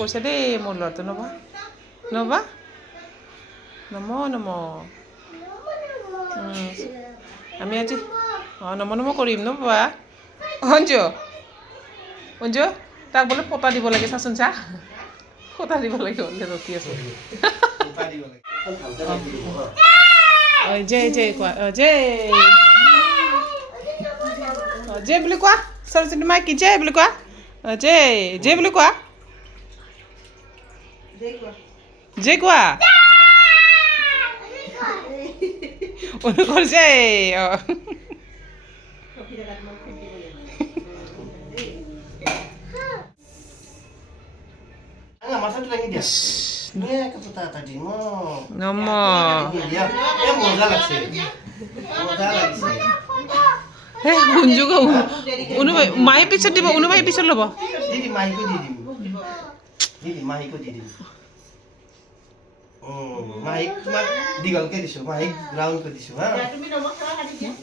কৰিছে দেই মোৰ ল'ৰাটো নবা নবা নম আমি আজি নম কৰিম ন বাবা অঞ্জু অঞ্জু তাক বোলে পতা দিব লাগে চাচোন চা পতা দিব লাগে বোলে ৰখি আছো জয় জয় কোৱা জয় বুলি কোৱা সৰস্বতী মাই কি জয় বুলি কোৱা জয় বুলি কোৱা জয় কোৱা অনুকৰ জয় Masa tu lagi dia. Ni ke peta tadi mo. নম Dia moza lagse. Moza lagse. হে গুঞ্জু গো অনুবাই মায়ে পিছত দিব অনুবাই পিছত ল'ব Didi mahi ko didi. Didi mahi ko didi. Mahi mak digal ke disu, mahi ground ke disu ha.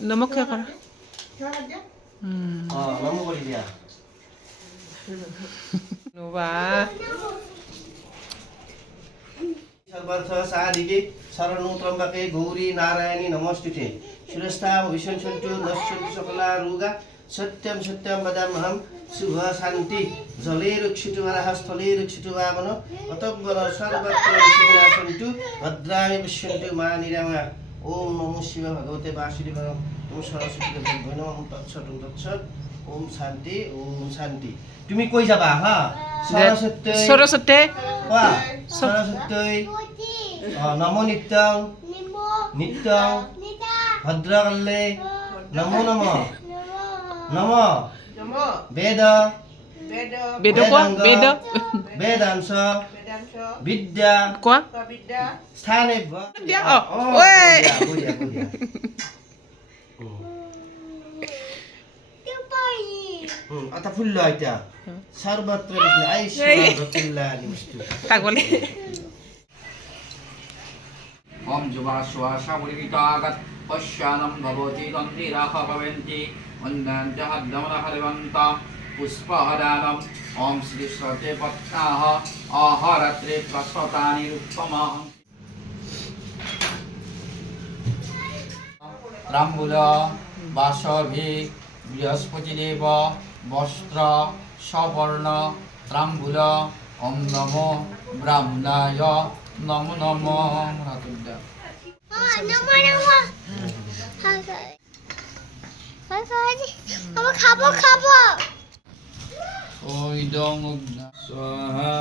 নমক খাই কৰা Namu kori dia. নবা सर्वार्थ साधिके शरणु त्र्यम्बके गौरी नारायणी नमोस्तुते सुरस्ता विशंसन्तु नश्यन्तु सकला रोगा सत्यं सत्यं वदामहं शुभ शान्ति जले रक्षितु वरः स्थले रक्षितु वामनो अतः सर्वत्र विष्णुनाशन्तु भद्राणि पश्यन्तु मा निरामया ओम नमो शिवाय भगवते वासुदेवाय ओम सरस्वती देवी नमः तत्सत् ओम शान्ति তুমি কই যাবা হা সরস্বতী কোৱা সৰস্বতী নম নিত্যং নিত্যং ভদ্ৰকালে নমো নম নম বেদ বেদ কোৱা বেদ বেদাংশ বিদ্যা কোৱা স্থানে দিয়া ওই आता फुल्ल आइता सर्वत्र विष्णु ऐश्वर्य कल्याणी वस्तु তাক বলে ओम जुवा श्वासा मुलितागत पश्यानं भवति तन्त्रिराख भवन्ति वन्दन्ति हद्दमन हरिवन्त पुष्पहदानम् ओम श्री सते पत्नाः आहरत्रे प्रसतानि रूपमः राम्बुल वासभि बृहस्पतिदेव वस्त्र सवर्ण ताम्बूल ओम नमो ब्राह्मणाय नमो नमो स्वाहा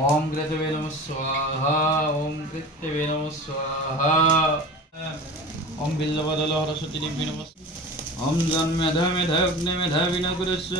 ओम कृतवे नमः स्वाहा ओम कृतवे नमः स्वाहा ओम बिल्लवदल सरस्वती देवी नमः ओम जन्मेध मेध अग्नि मेध विनकुरस्व